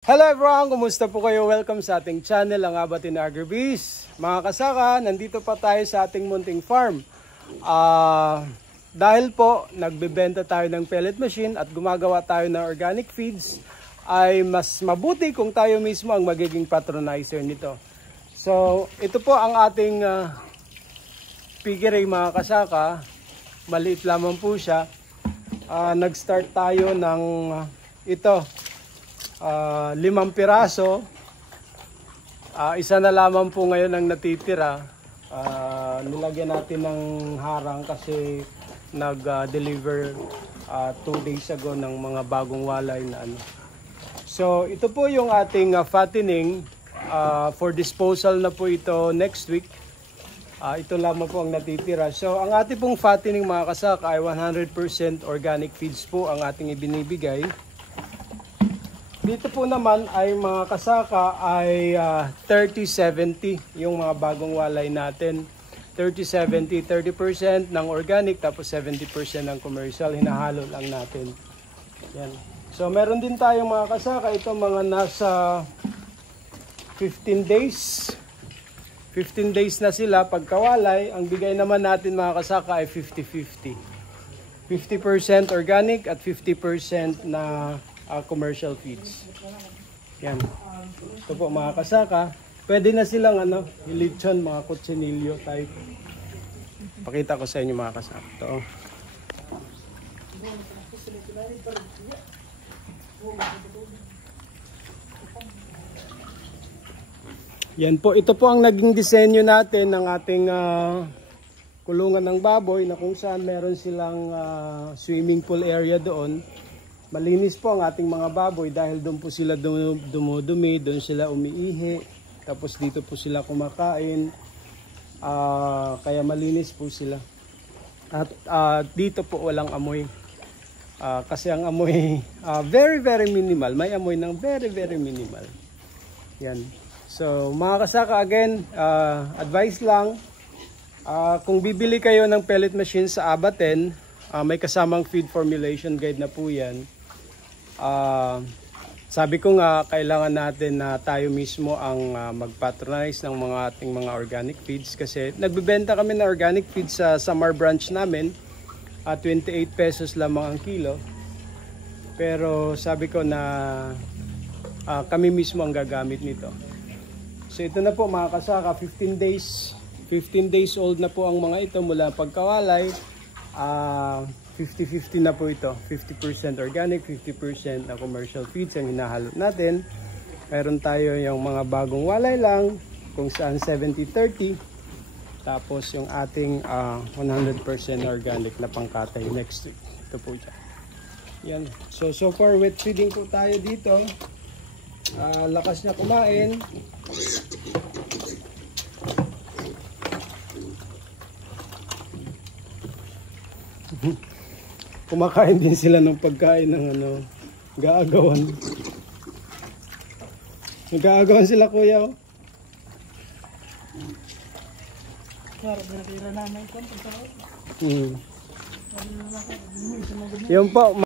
Hello everyone! Kumusta po kayo? Welcome sa ating channel, ang Abatin Agribiz. Mga kasaka, nandito pa tayo sa ating munting farm. Dahil po, nagbebenta tayo ng pellet machine at gumagawa tayo ng organic feeds, ay mas mabuti kung tayo mismo ang magiging patronizer nito. So, ito po ang ating piggery mga kasaka. Maliit lamang po siya. Nag-start tayo ng ito. 5 piraso. Isa na lamang po ngayon ang natitira. Nilagyan natin ng harang kasi nag-deliver 2 days ago ng mga bagong walay na ano. So ito po yung ating fattening. For disposal na po ito next week. Ito lamang po ang natitira. So ang ating pong fattening mga kasaka ay 100% organic feeds po ang ating ibinibigay. Dito po naman ay mga kasaka ay 30-70 yung mga bagong walay natin. 30-70, 30% ng organic tapos 70% ng commercial. Hinahalo lang natin. Yan. So meron din tayong mga kasaka. Ito mga nasa 15 days. 15 days na sila pagkawalay. Ang bigay naman natin mga kasaka ay 50-50. 50% organic at 50% na commercial feeds. Yan. Ito po mga kasaka. Pwede na silang lechon, mga kutsinilyo type. Pakita ko sa inyo mga kasaka. Ito. Yan po. Ito po ang naging disenyo natin ng ating kulungan ng baboy na kung saan meron silang swimming pool area doon. Malinis po ang ating mga baboy dahil doon po sila dumudumi, doon sila umiihi, tapos dito po sila kumakain, kaya malinis po sila. At dito po walang amoy, kasi ang amoy very minimal, may amoy ng very minimal. Yan. So mga kasaka, again, advice lang, kung bibili kayo ng pellet machine sa Abaten, may kasamang feed formulation guide na po yan. Sabi ko nga, kailangan natin na tayo mismo ang mag-patronize ng ating mga organic feeds kasi nagbebenta kami ng organic feeds sa Samar branch namin, 28 pesos lamang ang kilo. Pero sabi ko na kami mismo ang gagamit nito. So ito na po mga kasaka, 15 days old na po ang mga ito mula pagkawalay. 50-50 na po ito. 50% organic, 50% na commercial feeds ang hinahalot natin. Meron tayo yung mga bagong walay lang, kung saan 70-30. Tapos yung ating 100% organic na pangkatay next week. Ito po dyan. Yan. So far wet feeding po tayo dito. Lakas niya kumain. Kumakain din sila ng pagkain ng gaagawan. Nag-aagawan sila kuya. Yung po.